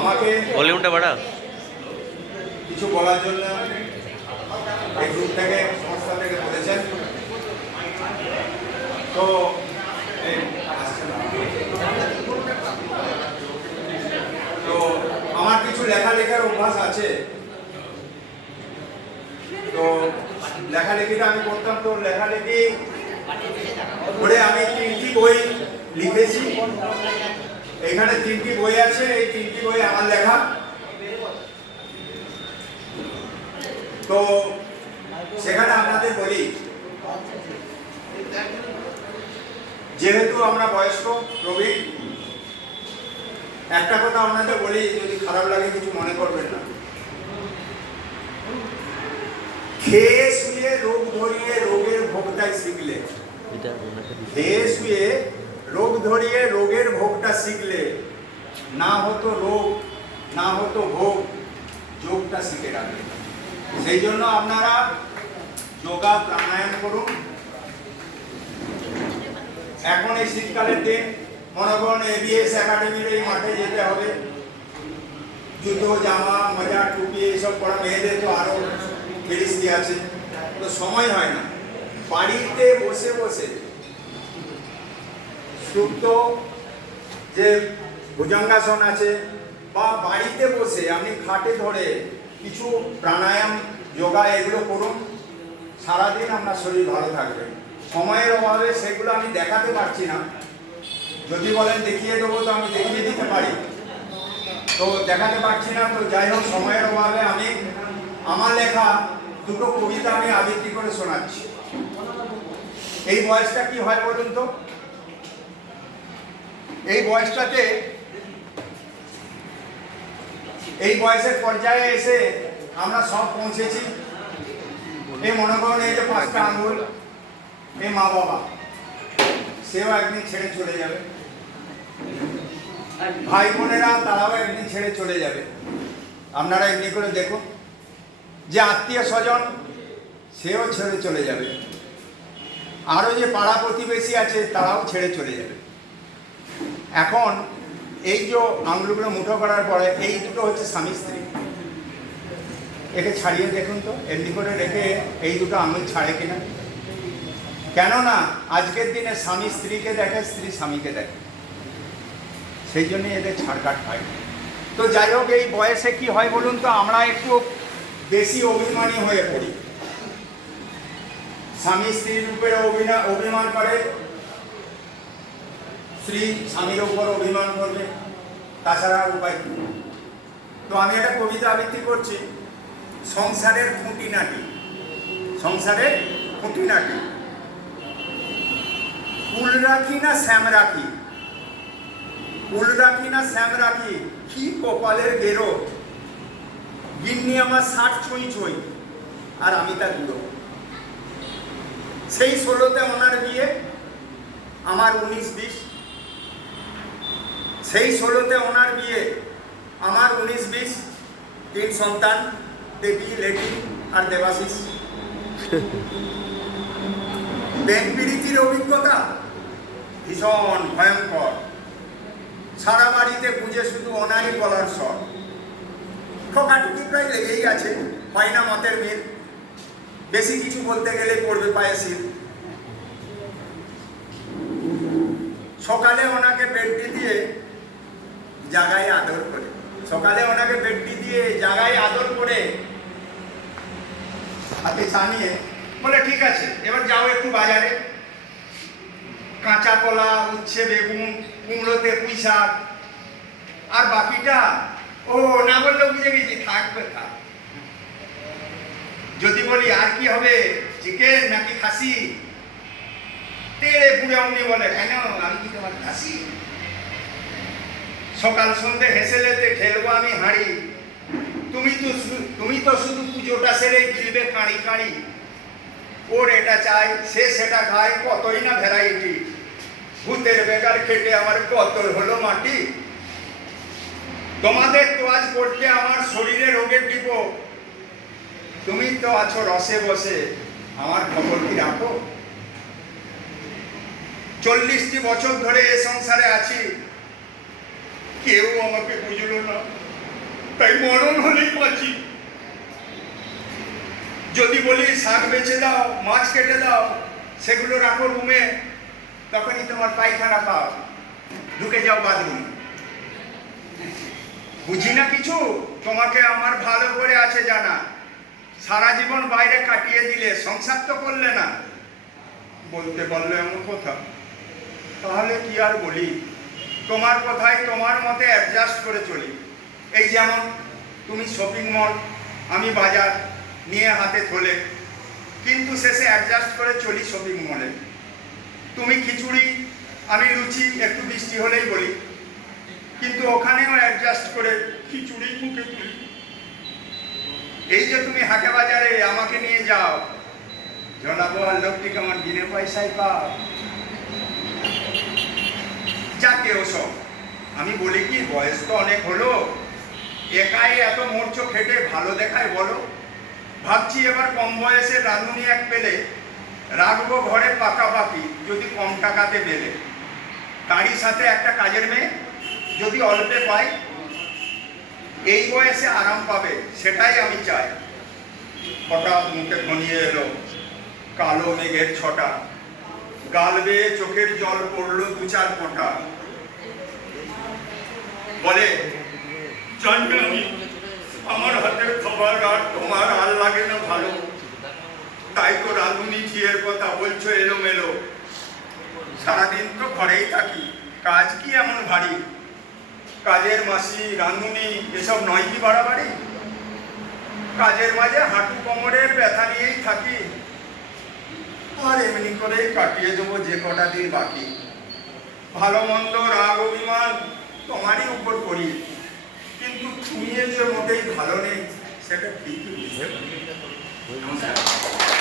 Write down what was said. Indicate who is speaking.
Speaker 1: আমাকে
Speaker 2: ভলিউমটা বাড়া।
Speaker 1: কিছু বলার জন্য এই গ্রুপ থেকে সংস্থা থেকে বলেছেন। তো। তো আমার কিছু লেখালেখার অভ্যাস আছে। তো লেখালেখিটা আমি করতাম তো লেখালেখি করে আমি তিনটি বই লিখেছি। এখানে তিনটি বই আছে এই তিনটি বই আমার লেখা। তো সেখানে আপনাদের বলি যেহেতু আমরা বয়স্ক প্রবীণ একটা কথা আপনাদের বলি যদি খারাপ লাগে কিছু মনে করবেন না। খেয়ে শুয়ে রোগ ধরিয়ে রোগের ভোগটাই শিখলে। খেয়ে শুয়ে রোগ ধরিয়ে রোগের ভোগটা শিখলে, না হতো রোগ, না হতো ভোগ, যোগটা শিখে রাখবে। সেই জন্য আপনারা যোগা প্রাণায়াম করুন। এখন এই শীতকালের দিন, মনে করুন এবিএস একাডেমির এই মাঠে যেতে হবে। জুতো, জামা, মজা, টুপি এইসব পরা মেয়েদের তো আরও ফেরিস্তি আছে। তো সময় হয় না। বাড়িতে বসে বসে সুপ্ত যে ভুজঙ্গাসন আছে বা বাড়িতে বসে আপনি খাটে ধরে কিছু প্রাণায়াম, যোগা এগুলো করুন, সারাদিন আপনার শরীর ভালো থাকবে। সময়ের অভাবে সেগুলো আমি দেখাতে পারছি না। যদি বলেন দেখিয়ে দেবো তো আমি দেখিয়ে দিতে পারি। তো দেখাতে পারছি না, তো যাই হোক, সময়ের অভাবে আমি, আমার লেখা দুটো কবিতা আমি আবৃত্তি করে শোনাচ্ছি। এই বয়সটা কি হয় বলুন তো? এই বয়সটাতে এই বয়সের পর্যায়ে এসে আমরা সব পৌঁছেছি। এই মনে করুন এই যে পাঁচটা আঙুল, এই মা বাবা, সেও একদিন ছেড়ে চলে যাবে। ভাই বোনেরা তারাও একদিন ছেড়ে চলে যাবে। আপনারা এমনি করে দেখুন যে আত্মীয় স্বজন, সেও ছেড়ে চলে যাবে। আরও যে পাড়া প্রতিবেশী আছে, তারাও ছেড়ে চলে যাবে। এখন এই যে আঙুলগুলো মুঠো করার পরে এই দুটো হচ্ছে স্বামী স্ত্রী। একে ছাড়িয়ে দেখুন তো, এমনি করে রেখে এই দুটো আঙুল ছাড়ে কিনা। কেননা আজকের দিনে স্বামী স্ত্রীকে দেখে, স্ত্রী স্বামীকে দেখে। সেই জন্য এদের ছাড়কাট হয়। তো যাই হোক, এই বয়সে কি হয় বলুন তো, আমরা একটু বেশি অভিমানী হয়ে পড়ি। স্বামী স্ত্রীর উপরে অভিমান করে স্ত্রী স্বামীর ওপর অভিমান করবে, তাছাড়া আর উপায় কি? তো আমি একটা কবিতা আবৃত্তি করছি, সংসারের খুঁটি খুঁটিনাটি। সংসারের খুঁটি খুঁটিনাটি। কুল রাখি না শ্যাম রাখি? কুল রাখি না শ্যাম রাখি? কি কপালের গেরো? গিন্নি আমার ষাট ছুঁই ছুঁই, আর আমি তার গুঁড়ো। সেই ষোলোতে ওনার বিয়ে, আমার উনিশ বিশ। সেই ষোলোতে ওনার বিয়ে। আমার উনিশ, বিশ, তিন সন্তান, দেবী, লেডি আর দেবাশিস। ব্যাংক পিড়িতির অভিজ্ঞতা ভীষণ ভয়ঙ্কর। সারা বাড়িতে বুঝে শুধু ওনারই বলার স্বর ঠোকাটুকি প্রায় লেগেই আছে, হয় না মতের মিল। বেশি কিছু বলতে গেলে পড়বে পায়ে শীত সকালে ওনাকে বেডটি দিয়ে জাগায় আদর করে। সকালে ওনাকে বেডটি দিয়ে জাগায় আদর করে হাতে ছানিয়ে বলে, ঠিক আছে, এবার যাও একটু বাজারে। কাঁচা কলা উচ্ছে, বেগুন কুমড়োতে পুঁই শাক। আর বাকিটা? ও, না বললেও বুঝে গেছি, থাকবে থাক যদি বলি, আর কি হবে? চিকেন নাকি খাসি? তেড়ে পুড়ে অমনি বলে, কেন? আমি কি তোমার খাসি? সকাল সন্ধে হেসেলেতে খেলব আমি হাঁড়ি। তুমি তো তুমি তো শুধু পুজোটা সেরেই গিলবে কাঁড়ি কাঁড়ি। ওর এটা চাই, সে সেটা খায়, কতই না ভ্যারাইটি। ভূতের বেকার খেটে আমার কতর হলো মাটি। তোমাদের তো আজ করতে আমার শরীরে রোগের ডিপ তুমি তো আছো রসে বসে, আমার খবর কি রাখো? চল্লিশটি বছর ধরে এ সংসারে আছি। কেউ আমাকে বুঝলো না। তাই মরণ হলেই বাঁচি। যদি বলি, শাক বেচে দাও, মাছ কেটে দাও, সেগুলো রাখো রুমে, তখনই তোমার পায়খানা পাও। ঢুকে যাও বাথরুম। বুঝি না কিছু? তোমাকে আমার ভালো করে আছে জানা। সারা জীবন বাইরে কাটিয়ে দিলে সংসার তো করলে না। বলতে পারল এমন কথা। তাহলে কি আর বলি? তোমার কথাই তোমার মতে অ্যাডজাস্ট করে চলি। এই যেমন তুমি শপিং মল আমি বাজার নিয়ে হাতে থলে, কিন্তু শেষে অ্যাডজাস্ট করে চলি শপিং মলে তুমি খিচুড়ি, আমি লুচি, একটু বৃষ্টি হলেই বলি। কিন্তু ওখানেও অ্যাডজাস্ট করে খিচুড়ি মুখে তুলি। এই যে তুমি হাটে বাজারে আমাকে নিয়ে যাও, জনাবো আর লোকটিকে আমার বিনে পয়সায় পাও যাকে ওসব আমি বলি কি, বয়স তো অনেক হলো। একাই এত মোর্চ খেটে, ভালো দেখায় বলো। ভাবছি এবার কম বয়সে রাঁধুনি এক পেলে, রাখব ঘরে পাকাপাকি যদি কম টাকাতে পেলে তারই সাথে একটা কাজের মেয়ে, যদি অল্পে পাই, এই বয়সে আরাম পাবে, সেটাই আমি চাই। হঠাৎ মুখে ঘনিয়ে এলো, কালো মেঘের ছটা। গাল বেয়ে চোখের জল পড়ল দু চার ফোঁটা। বলে জানি আমি আমার হাতের খাবার আর তোমার আর লাগে না ভালো? তাই তো রাঁধুনি ঝিয়ের কথা বলছো এলোমেলো। সারাদিন তো ঘরেই থাকি, কাজ কি এমন ভারী? কাজের মাসি, রাঁধুনি, এসব নয় কি বাড়াবাড়ি? কাজের মাঝে হাঁটু কোমরের ব্যথা নিয়েই থাকি। আর এমনি করেই কাটিয়ে দেবো যে কটা দিন বাকি। ভালো মন্দ রাগ অভিমান তোমারই উপর করি। কিন্তু তুমি যে মোটেই ভালো নেই সেটা ঠিক নমস্কার।